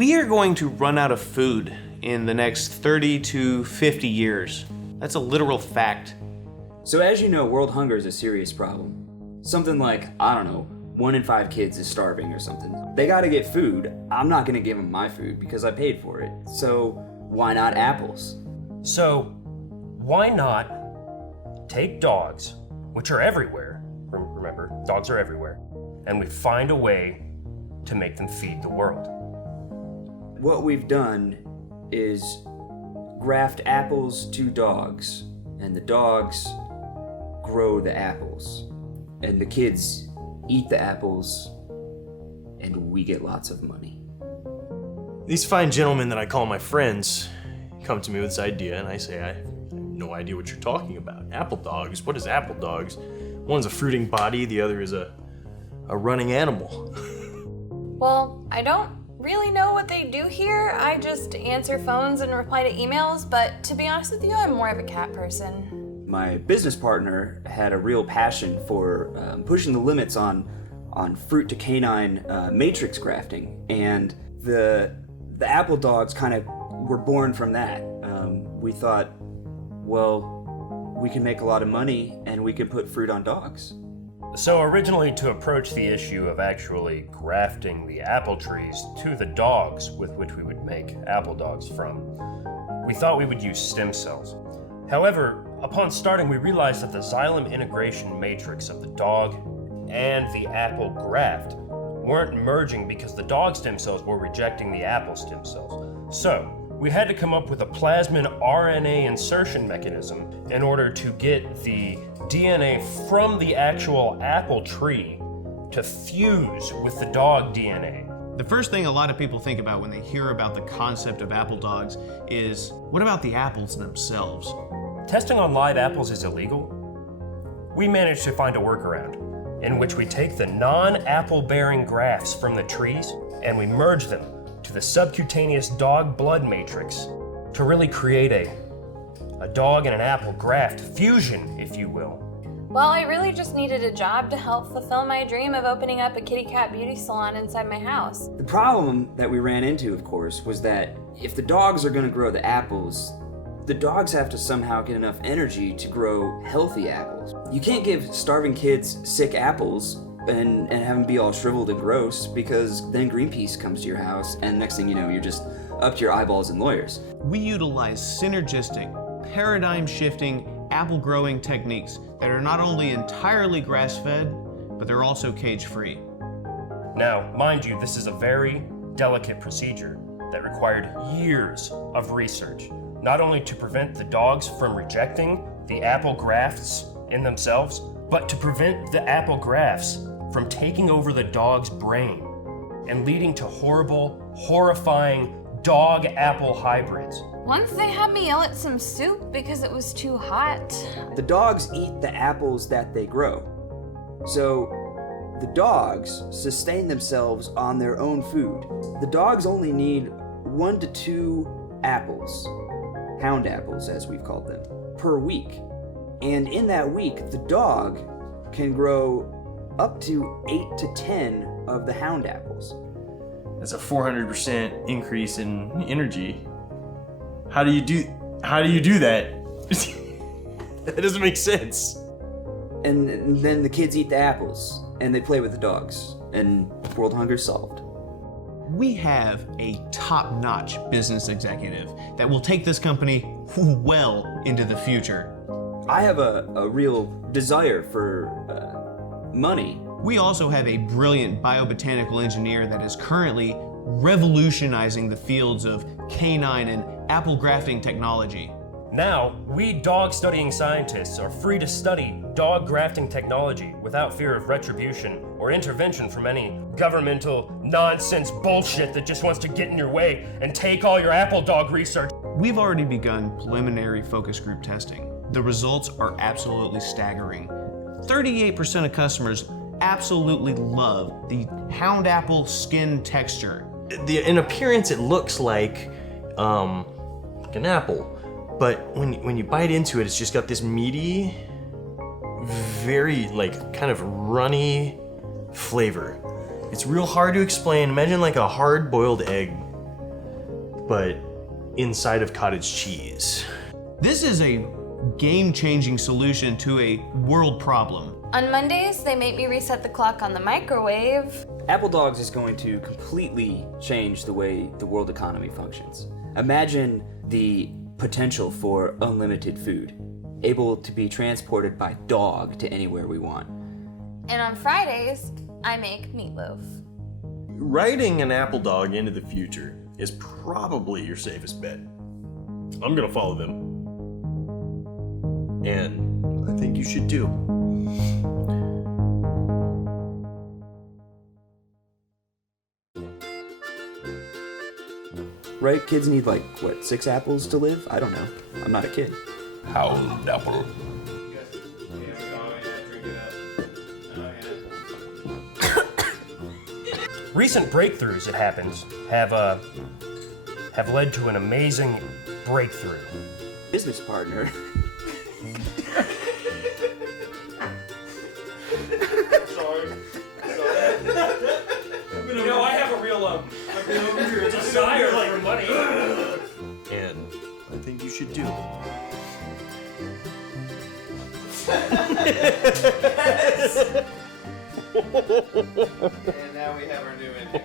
We are going to run out of food in the next 30 to 50 years. That's a literal fact. So as you know, world hunger is a serious problem. Something like, I don't know, 1 in 5 kids is starving or something. They gotta get food. I'm not gonna give them my food because I paid for it. So why not apples? So why not take dogs, which are everywhere, remember, dogs are everywhere, and we find a way to make them feed the world. What we've done is graft apples to dogs, and the dogs grow the apples, and the kids eat the apples, and we get lots of money. These fine gentlemen that I call my friends come to me with this idea, and I say, I have no idea what you're talking about. Appledogs? What is Appledogs? One's a fruiting body, the other is a running animal. Well, I don't really know what they do here. I just answer phones and reply to emails, but to be honest with you, I'm more of a cat person. My business partner had a real passion for pushing the limits on fruit to canine matrix grafting, and the Appledogs kind of were born from that. We thought, well, we can make a lot of money and we can put fruit on dogs. So originally, to approach the issue of actually grafting the apple trees to the dogs with which we would make apple dogs from, we thought we would use stem cells. However, upon starting, we realized that the xylem integration matrix of the dog and the apple graft weren't merging because the dog stem cells were rejecting the apple stem cells. So we had to come up with a plasmid RNA insertion mechanism in order to get the DNA from the actual apple tree to fuse with the dog DNA. The first thing a lot of people think about when they hear about the concept of apple dogs is, what about the apples themselves? Testing on live apples is illegal. We managed to find a workaround in which we take the non-apple bearing grafts from the trees and we merge them to the subcutaneous dog blood matrix to really create a dog and an apple graft fusion, if you will. Well, I really just needed a job to help fulfill my dream of opening up a kitty cat beauty salon inside my house. The problem that we ran into, of course, was that if the dogs are going to grow the apples, the dogs have to somehow get enough energy to grow healthy apples. You can't give starving kids sick apples and have them be all shriveled and gross, because then Greenpeace comes to your house and next thing you know, you're just up to your eyeballs in lawyers. We utilize synergistic, paradigm-shifting apple growing techniques that are not only entirely grass-fed, but they're also cage-free. Now, mind you, this is a very delicate procedure that required years of research, not only to prevent the dogs from rejecting the apple grafts in themselves, but to prevent the apple grafts from taking over the dog's brain and leading to horrible, horrifying dog-apple hybrids. Once they had me yell at some soup because it was too hot. The dogs eat the apples that they grow. So the dogs sustain themselves on their own food. The dogs only need 1 to 2 apples, hound apples as we've called them, per week. And in that week, the dog can grow up to 8 to 10 of the hound apples. That's a 400% increase in energy. How do you do that? That doesn't make sense. And then the kids eat the apples and they play with the dogs, and world hunger's solved. We have a top-notch business executive that will take this company well into the future. I have a real desire for money. We also have a brilliant biobotanical engineer that is currently revolutionizing the fields of canine and apple grafting technology. Now, we dog-studying scientists are free to study dog grafting technology without fear of retribution or intervention from any governmental nonsense bullshit that just wants to get in your way and take all your apple dog research. We've already begun preliminary focus group testing. The results are absolutely staggering. 38% of customers absolutely love the hound apple skin texture. In appearance, it looks like an apple, but when you bite into it, it's just got this meaty, very kind of runny flavor. It's real hard to explain. Imagine like a hard-boiled egg but inside of cottage cheese. This is a game-changing solution to a world problem. On Mondays, they make me reset the clock on the microwave. Appledogs is going to completely change the way the world economy functions. Imagine the potential for unlimited food, able to be transported by dog to anywhere we want. And on Fridays, I make meatloaf. Riding an Appledog into the future is probably your safest bet. I'm gonna follow them. And I think you should too. Right? Kids need like, what, 6 apples to live? I don't know. I'm not a kid. Hound apple. Recent breakthroughs, it happens, have led to an amazing breakthrough. Business partner. You know, I have a real desire for money. And I think you should too. And now we have our new ending.